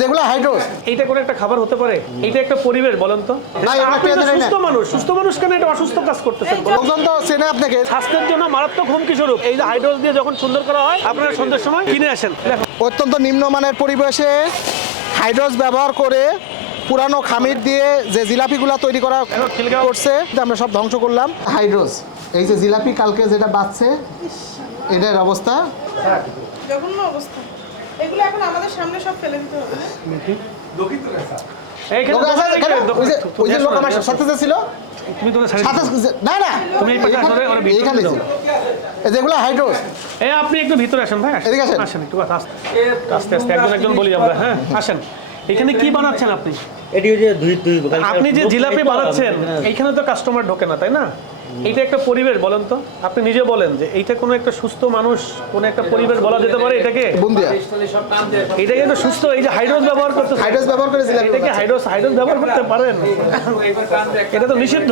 যেগুলো হাইড্রোস, এইটা কোনো একটা খাবার হতে পারে? এইটা একটা পরিবেশ বলেন তো? আপনি তো সুস্থ মানুষ কেন এটা অসুস্থ কাজ করতেছেন? লোকজন তো চেনে আপনাকে। স্বাস্থ্যের জন্য মারাত্মক হুমকি স্বরূপ এই যে হাইড্রোস দিয়ে যখন সুন্দর করা হয়, আপনারা সন্ধ্যার সময় কিনে আসেন। দেখো, অত্যন্ত নিম্নমানের পরিবেশে হাইড্রোস ব্যবহার করে পুরানো খামির দিয়ে যে জিলাপিগুলা তৈরি করা করছে আমরা সব ধ্বংস করলাম। হাইড্রোস, এই যে জিলাপি কালকে যেটা বাঁচছে এটার অবস্থা জঘন্য অবস্থা। এগুলো এখন আমাদের সামনে সব ফেলে দিতে হবে। এইখানে ওই যে লোক আমার সাথে যে ছিল তুমি তো সাথে না না তুমি এই পাশে আসলে ওর ভিতরে এইখানে দাও। যেগুলো হাইড্রোস। এই আপনি একটু ভিতরে আসেন ভাই, এদিকে আসেন। আসেন একটু কথা আস্তে আস্তে একজন বলি আমরা। হ্যাঁ আসেন। এখানে কি বানাচ্ছেন আপনি? এটি যে আপনি যে জিলাপি বানাচ্ছেন এইখানে তো কাস্টমার ঢোকে না, তাই না? এইটা একটা পরিবেশ বলেন তো? আপনি নিজে বলেন যে এইটা কোনো একটা সুস্থ মানুষ, কোনো একটা পরিবেশ বলা যেতে পারে এটাকে? বুন্দিয়া এটা কিন্তু সুস্থ। এই যে হাইড্রোস ব্যবহার করতে, হাইড্রোস ব্যবহার করে জিলাপি এটাকে হাইড্রোস ব্যবহার করতে পারেন? এটা তো নিষিদ্ধ।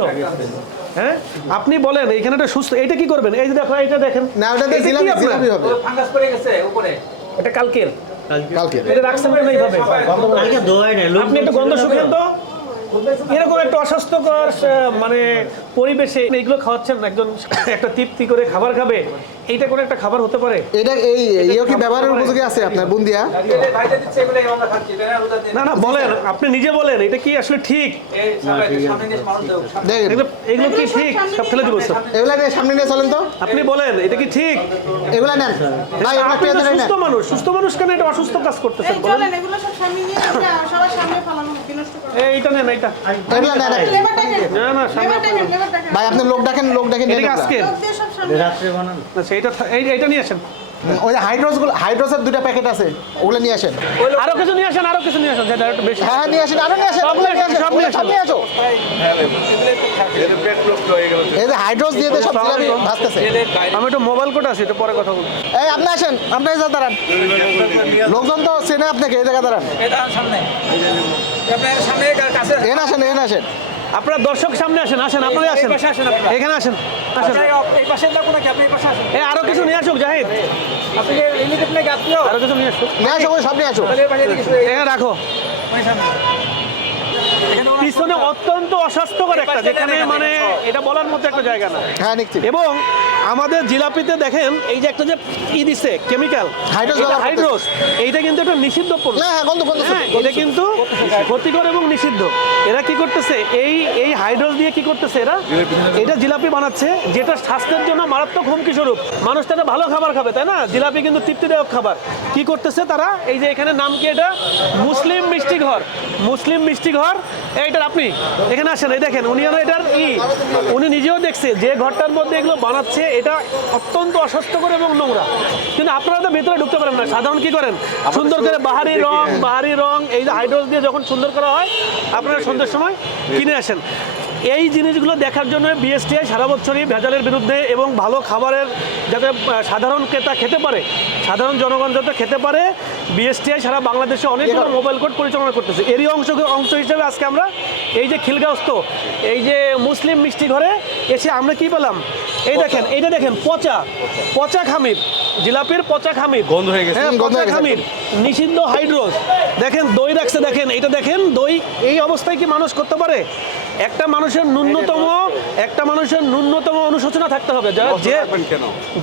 হ্যাঁ আপনি বলেন এখানে একটা সুস্থ, এটা কি করবেন? এই যে দেখো, এটা দেখেন না, ওটা দিয়ে জিলাপি জিলাপি হবে। ফাঙ্গাস পড়ে গেছে উপরে। এটা কালকের, কালকে এটা রাখছেন কেন এইভাবে? কালকে ধোয়াই না, আপনি একটু গন্ধ শুকেন তো। এরকম একটা অস্বাস্থ্যকর মানে পরিবেশে এইগুলো খাওয়াচ্ছেন, একজন একটা তৃপ্তি করে খাবার খাবে, এইটা কোনো একটা খাবার হতে পারে? এটা ইয়ে কি ব্যবহারের উপযোগী আছে আপনার বুন্দিয়া? বাইরে দিচ্ছে এগুলো আমরা খাচ্ছি এটা না রোদা দিয়ে। না বলেন, আপনি নিজে বলেন এটা কি আসলে ঠিক? এই সবাই সামনে নিয়ে মানুষ দেও। দেখেন এগুলো কি ঠিক? সব ফেলে দিব স্যার। এগুলা নিয়ে সামনে নিয়ে চলেন তো। আপনি বলেন এটা কি ঠিক? এগুলা নেন ভাই, এগুলা আপনি পেয়ে তো দেন না। সুস্থ মানুষ কেন এটা অসুস্থ কাজ করতেছেন? এই বলেন। চলেন এগুলো সব সামনে নিয়ে সবার সামনে ফেলানো বিনষ্ট করা। এইটা নেন, এইটা এগুলা নেন। লেবার দেখেন। না সামনে লেবার দেখেন। ভাই আপনি লোক ডাকেন এদিকে নেন আজকে লোক দিয়ে সব সামনে। রাত্রে বানান। আচ্ছা এইটা নিয়ে আসেন। ওই যে হাইড্রোসের দুটো প্যাকেট আছে ওগুলো নিয়ে আসেন। আরো কিছু নিয়ে আসেন, যেটা একটু বেশি। হ্যাঁ নিয়ে আসেন, আরো নিয়ে আসেন, সব নিয়ে আসেন, সব নিয়ে আসেন। সব নিয়ে আসো। এই যে হাইড্রোস দিয়ে সব জিলাপি ভাজতেছে। আমি একটু মোবাইল কোড আছে, একটু পরে কথা বলবো। এই আপনি আসেন, আপনি এই জায়গায় দাঁড়ান। লোকজন তো চেনে আপনাকে, এই জায়গায় দাঁড়ান। এটা সামনে। আপনার সামনে কাছে এখানে আসেন। আপনারা দর্শক সামনে আসেন, আপনারা আসেন, এই পাশে আসেন আপনারা। এখানে আসেন। এই পাশে দাও নাকি আপনি এই পাশে আসেন। এই আরো কিছু নিয়ে আসুক জাহিদ, আপনি যে লিমিটেড নাকি আপনিও আরো কিছু নিয়ে আসুক। নিয়ে আসো, সব নিয়ে আসো। তাহলে এই পাশে দিকে এখানে রাখো। ওই সামনে। এখানে পিছনে অত্যন্ত অস্বাস্থ্যকর একটা, যেখানে মানে এটা বলার মতো একটা জায়গা না। হ্যাঁ নিচ্ছি। এবং আমাদের জিলাপিতে দেখেন এই যে একটা যে দিছে কেমিক্যাল হাইড্রোস, এইটা কিন্তু একটা নিষিদ্ধ পণ্য। না হ্যাঁ, গন্ধ হ্যাঁ, এটা কিন্তু ক্ষতিকর এবং নিষিদ্ধ। এরা কি করতেছে, এই হাইড্রোস দিয়ে কি করতেছে এরা? এটা জিলাপি বানাচ্ছে যেটা স্বাস্থ্যের জন্য মারাত্মক হুমকি স্বরূপ। মানুষ তো একটা ভালো খাবার খাবে, তাই না? জিলাপি কিন্তু তৃপ্তিদায়ক খাবার। কি করতেছে তারা? এই যে এখানে নাম কি, এটা মুসলিম মিষ্টি ঘর। এইটার আপনি এখানে আসেন, এই দেখেন উনি এটার উনি নিজেও দেখছে যে ঘরটার মধ্যে এগুলো বানাচ্ছে এটা অত্যন্ত অস্বাস্থ্যকর এবং নোংরা। কিন্তু আপনারা তো ভেতরে ঢুকতে পারেন না। সাধারণ কি করেন, সুন্দর করে বাহারি রং এই যে হাইড্রোস দিয়ে যখন সুন্দর করা হয়, আপনারা সন্ধ্যার সময় কিনে আসেন। এই জিনিসগুলো দেখার জন্য বিএসটিআই সারা বছরই ভেজালের বিরুদ্ধে এবং ভালো খাবারের যাতে সাধারণ ক্রেতা খেতে পারে, সাধারণ জনগণ যাতে খেতে পারে, বিএসটিআই সারা বাংলাদেশে অনেকগুলো মোবাইল কোড পরিচালনা করতেছে। এরই অংশ হিসেবে আজকে আমরা এই যে খিলগাঁওস্থ এই যে মুসলিম মিষ্টি ঘরে এসে আমরা কি পেলাম, এইটা দেখেন পচা খামির, জিলাপির পচা খামির, গন্ধ হয়ে গেছে। হ্যাঁ, পচা খামির, নিষিদ্ধ হাইড্রোস। দেখেন দই রাখছে, দেখেন এইটা দেখেন দই। এই অবস্থায় কি মানুষ করতে পারে? একটা মানুষের ন্যূনতম অনুশোচনা থাকতে হবে।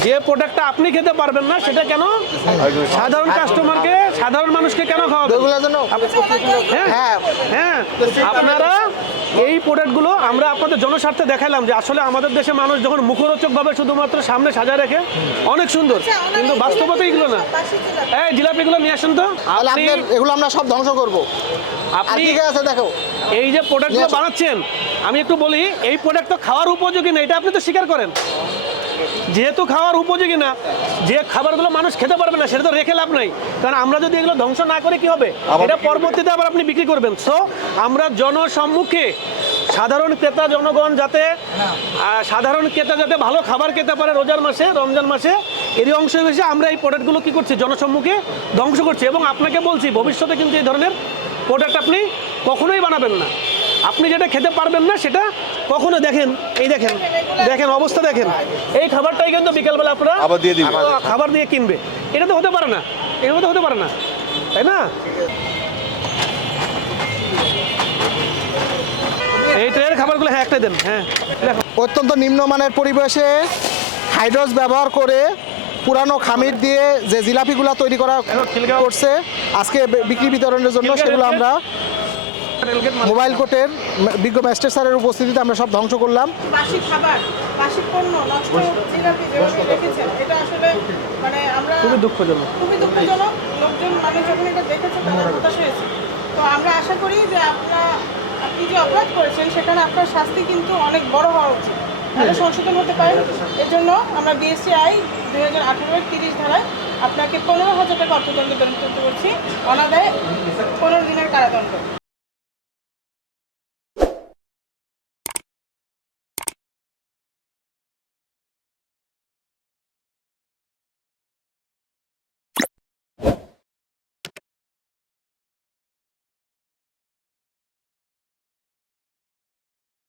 যে প্রোডাক্টটা আপনি খেতে পারবেন না সেটা কেন সাধারণ কাস্টমারকে, সাধারণ মানুষকে কেন খাওয়াবেন? হ্যাঁ, আপনারা এই প্রোডাক্টগুলো আমরা আপনাদের জনস্বার্থে দেখাইলাম যে আসলে আমাদের দেশে মানুষ যখন মুখরোচকভাবে শুধুমাত্র সামনে সাজায় রাখে অনেক সুন্দর, কিন্তু বাস্তবতা এগুলো না। এই জিলাপিগুলো নিয়ে আসেন তো। এগুলো আমরা সব ধ্বংস করবো। আপনি আছে দেখো, এই যে প্রোডাক্টগুলো বানাচ্ছেন, আমি একটু বলি, এই প্রোডাক্ট তো খাওয়ার উপযোগী না, এটা আপনি তো স্বীকার করেন। যেহেতু খাওয়ার উপযোগী না, যে খাবারগুলো মানুষ খেতে পারবে না সেটা তো রেখে লাভ নাই। কারণ আমরা যদি এগুলো ধ্বংস না করে কি হবে, এটা পরবর্তীতে আবার আপনি বিক্রি করবেন। সো আমরা জনসম্মুখে সাধারণ ক্রেতা জনগণ যাতে ভালো খাবার খেতে পারে রোজার মাসে, রমজান মাসে, এরই অংশ হিসেবে আমরা এই প্রোডাক্টগুলো কি করছি, জনসম্মুখে ধ্বংস করছি। এবং আপনাকে বলছি ভবিষ্যতে কিন্তু এই ধরনের প্রোডাক্ট আপনি কখনোই বানাবেন না। আপনি যেটা খেতে পারবেন না সেটা কখনো দেখেন অবস্থা দেখেন। এই খাবারটাই কিন্তু বিকেলবেলা আপনারা খাবার দিয়ে কিনবে, এটা তো হতে পারে না, তাই না? খাবারগুলো হ্যাঁ একটাই দেন, হ্যাঁ দেখো অত্যন্ত নিম্নমানের পরিবেশে হাইড্রোস ব্যবহার করে পুরানো খামির দিয়ে যে জিলাপিগুলো তৈরি করা করছে আজকে বিক্রি বিতরণের জন্য, সেগুলো আমরা মোবাইল কোর্টের বিজ্ঞ ম্যাজিস্ট্রেট স্যারের উপস্থিতিতে আমরা সব ধ্বংস করলাম। বাসি খাবার, বাসি পণ্য, নষ্ট জিলাপি যেভাবে রেখেছেন, এটা আসলে মানে আমরা খুবই দুঃখজনক। খুবই দুঃখজনক। লোকজন মানে যখন এটা দেখেছে তারা হতাশ হয়েছে। তো আমরা আশা করি যে আপনি যে অপরাধ করেছেন সেখানে আপনার শাস্তি কিন্তু অনেক বড় হওয়া উচিত, তাহলে সংশোধন হতে পারে। এর জন্য আমরা বিএসসি আই 2018-এর 30 ধারায় আপনাকে 15,000 টাকা অর্থদণ্ড দণ্ডিত করছি অনাদায়ে